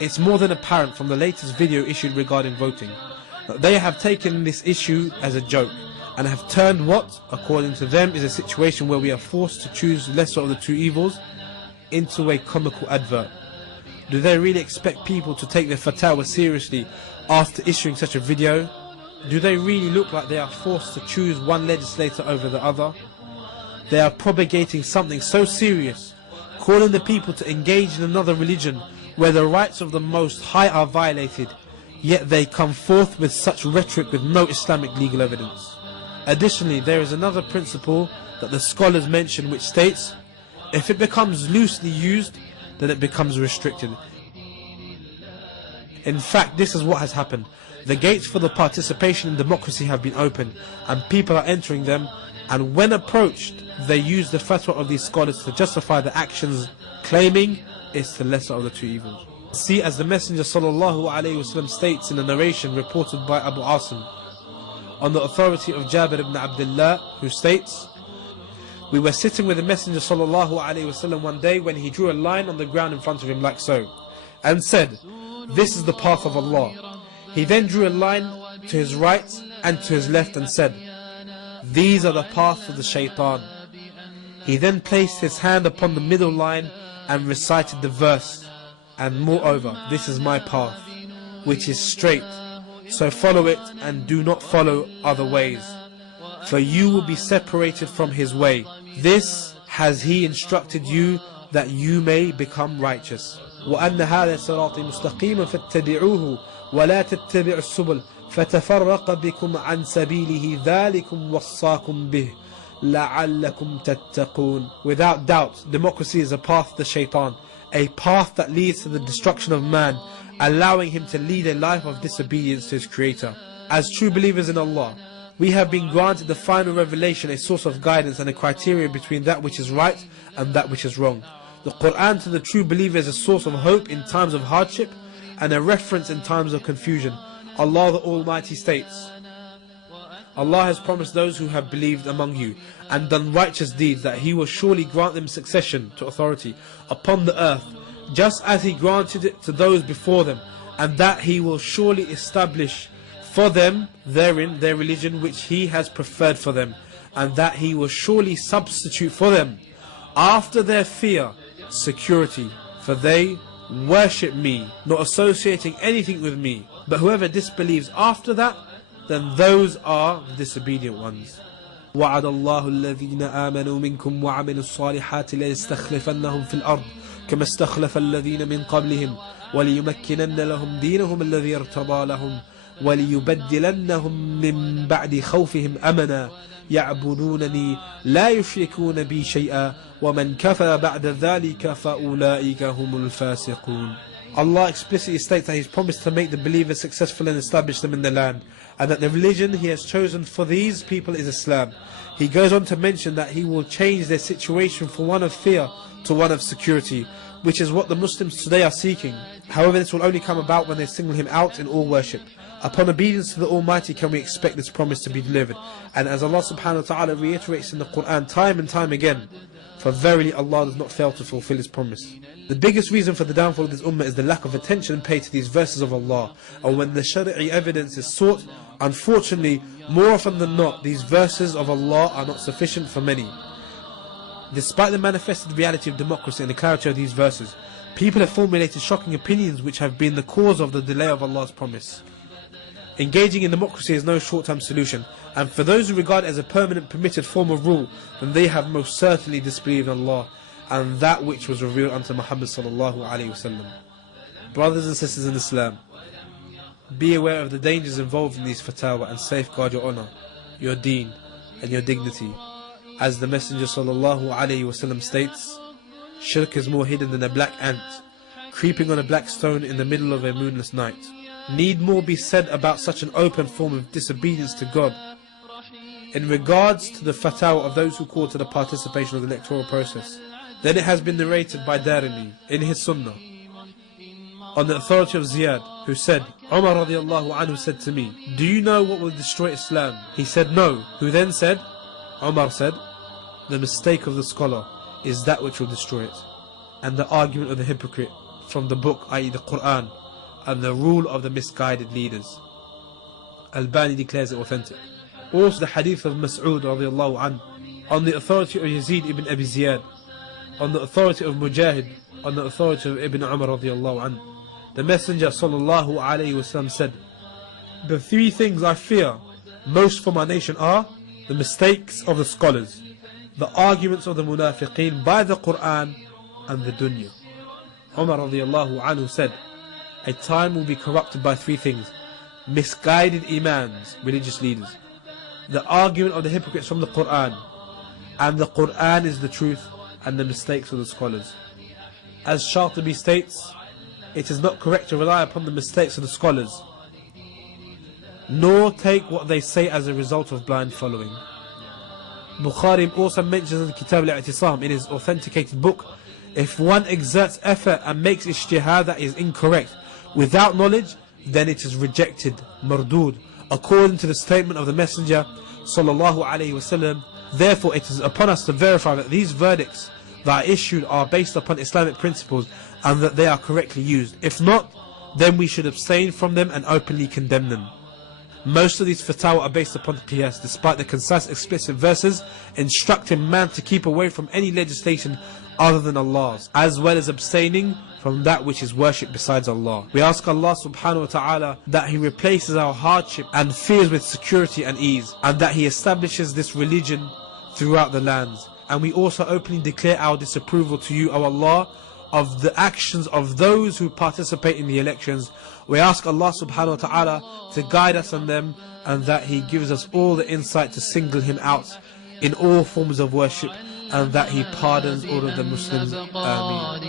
It's more than apparent from the latest video issued regarding voting that they have taken this issue as a joke and have turned what, according to them, is a situation where we are forced to choose the lesser of the two evils into a comical advert. Do they really expect people to take their fatwa seriously after issuing such a video? Do they really look like they are forced to choose one legislator over the other? They are propagating something so serious, calling the people to engage in another religion where the rights of the Most High are violated, yet they come forth with such rhetoric with no Islamic legal evidence. Additionally, there is another principle that the scholars mention which states, if it becomes loosely used, then it becomes restricted. In fact, this is what has happened. The gates for the participation in democracy have been opened, and people are entering them, and when approached, they use the fatwa of these scholars to justify the actions, claiming it's the lesser of the two evils. See, as the Messenger ﷺ states in a narration reported by Abu Asim, on the authority of Jabir ibn Abdullah, who states, we were sitting with the Messenger ﷺ one day when he drew a line on the ground in front of him like so, and said, this is the path of Allah. He then drew a line to his right and to his left and said, these are the paths of the shaitan. He then placed his hand upon the middle line and recited the verse, and moreover, this is my path, which is straight, so follow it and do not follow other ways, for you will be separated from his way. This has he instructed you that you may become righteous. وَأَنَّ هَذَا صِرَاطِي مُسْتَقِيمًا فَاتَّبِعُوهُ وَلَا تَتَّبِعُوا السُّبُلَ فَتَفَرَّقَ بِكُمْ عَنْ سَبِيلِهِ ذَلِكُمْ وَصَّاكُمْ بِهِ لَعَلَّكُمْ تَتَّقُونَ. Without doubt, democracy is a path of the shaitan, a path that leads to the destruction of man, allowing him to lead a life of disobedience to his creator. As true believers in Allah, we have been granted the final revelation, a source of guidance and a criteria between that which is right and that which is wrong. The Quran to the true believer is a source of hope in times of hardship and a reference in times of confusion. Allah the Almighty states, Allah has promised those who have believed among you and done righteous deeds that He will surely grant them succession to authority upon the earth, just as He granted it to those before them, and that He will surely establish for them therein their religion which He has preferred for them, and that He will surely substitute for them after their fear security, for they worship me, not associating anything with me. But whoever disbelieves after that, then those are the disobedient ones. وَعَدَ اللَّهُ الَّذِينَ آمَنُوا مِنْكُمْ وَعَمِلُوا الصَّالِحَاتِ لَيَسْتَخْلِفَنَّهُمْ فِي الْأَرْضِ كَمَا اسْتَخْلَفَ الَّذِينَ مِنْ قَبْلِهِمْ وَلِيُمَكِّنَنَّ لَهُمْ دِينَهُمْ الَّذِي ارْتَضَى لَهُمْ وَلِيُبَدِّلَنَّهُمْ مِنْ بَعْدِ خَوْفِهِمْ أَمَنًا يَعْبُدُونَنِي لَا يُشْرِكُونَ بِي شَيْئًا وَمَنْ كَفَرَ بَعْدَ ذَلِكَ فَأُولَئِكَ هُمُ الْفَاسِقُونَ. Allah explicitly states that He's promised to make the believers successful and establish them in the land, and that the religion He has chosen for these people is Islam. He goes on to mention that He will change their situation from one of fear to one of security, which is what the Muslims today are seeking. However, this will only come about when they single Him out in all worship. Upon obedience to the Almighty can we expect this promise to be delivered. And as Allah subhanahu wa ta'ala reiterates in the Quran time and time again, for verily Allah does not fail to fulfill His promise. The biggest reason for the downfall of this ummah is the lack of attention paid to these verses of Allah. And when the shari'i evidence is sought, unfortunately, more often than not, these verses of Allah are not sufficient for many. Despite the manifested reality of democracy and the clarity of these verses, people have formulated shocking opinions which have been the cause of the delay of Allah's promise. Engaging in democracy is no short-term solution, and for those who regard it as a permanent permitted form of rule, then they have most certainly disbelieved in Allah and that which was revealed unto Muhammad sallallahu alaihi wasallam. Brothers and sisters in Islam, be aware of the dangers involved in these fatwa and safeguard your honor, your deen and your dignity. As the Messenger sallallahu alaihi wasallam states, shirk is more hidden than a black ant creeping on a black stone in the middle of a moonless night. Need more be said about such an open form of disobedience to God? In regards to the fatwa of those who call to the participation of the electoral process, then it has been narrated by Darimi in his Sunnah, on the authority of Ziyad, who said, Umar radiallahu anhu said to me, do you know what will destroy Islam? He said, no. Who then said, Umar said, the mistake of the scholar is that which will destroy it, and the argument of the hypocrite from the book, i.e. the Quran, and the rule of the misguided leaders. Albani declares it authentic. Also the hadith of Mas'ud radiallahu anhu, on the authority of Yazid ibn Abi Ziyad, on the authority of Mujahid, on the authority of Ibn Umar radiallahu anhu. The Messenger sallallahu alayhi wasallam said, the three things I fear most for my nation are the mistakes of the scholars, the arguments of the munafiqeen by the Quran, and the dunya. Umar radiallahu anhu said, a time will be corrupted by three things: misguided imams, religious leaders, the argument of the hypocrites from the Quran, and the Quran is the truth, and the mistakes of the scholars. As Shatibi states, it is not correct to rely upon the mistakes of the scholars, nor take what they say as a result of blind following. Bukhari also mentions in Kitab al-I'tisam, in his authenticated book, if one exerts effort and makes ijtihad that is incorrect without knowledge, then it is rejected, mardud, according to the statement of the Messenger sallallahu alaihi wasallam. Therefore it is upon us to verify that these verdicts that are issued are based upon Islamic principles and that they are correctly used. If not, then we should abstain from them and openly condemn them. Most of these fatwa are based upon qiyas, despite the concise explicit verses instructing man to keep away from any legislation other than Allah's, as well as abstaining from that which is worshipped besides Allah. We ask Allah subhanahu wa ta'ala that He replaces our hardship and fears with security and ease, and that He establishes this religion throughout the lands. And we also openly declare our disapproval to you, O Allah, of the actions of those who participate in the elections. We ask Allah subhanahu wa ta'ala to guide us on them, and that He gives us all the insight to single Him out in all forms of worship, and that He pardons all of the Muslims. Ameen.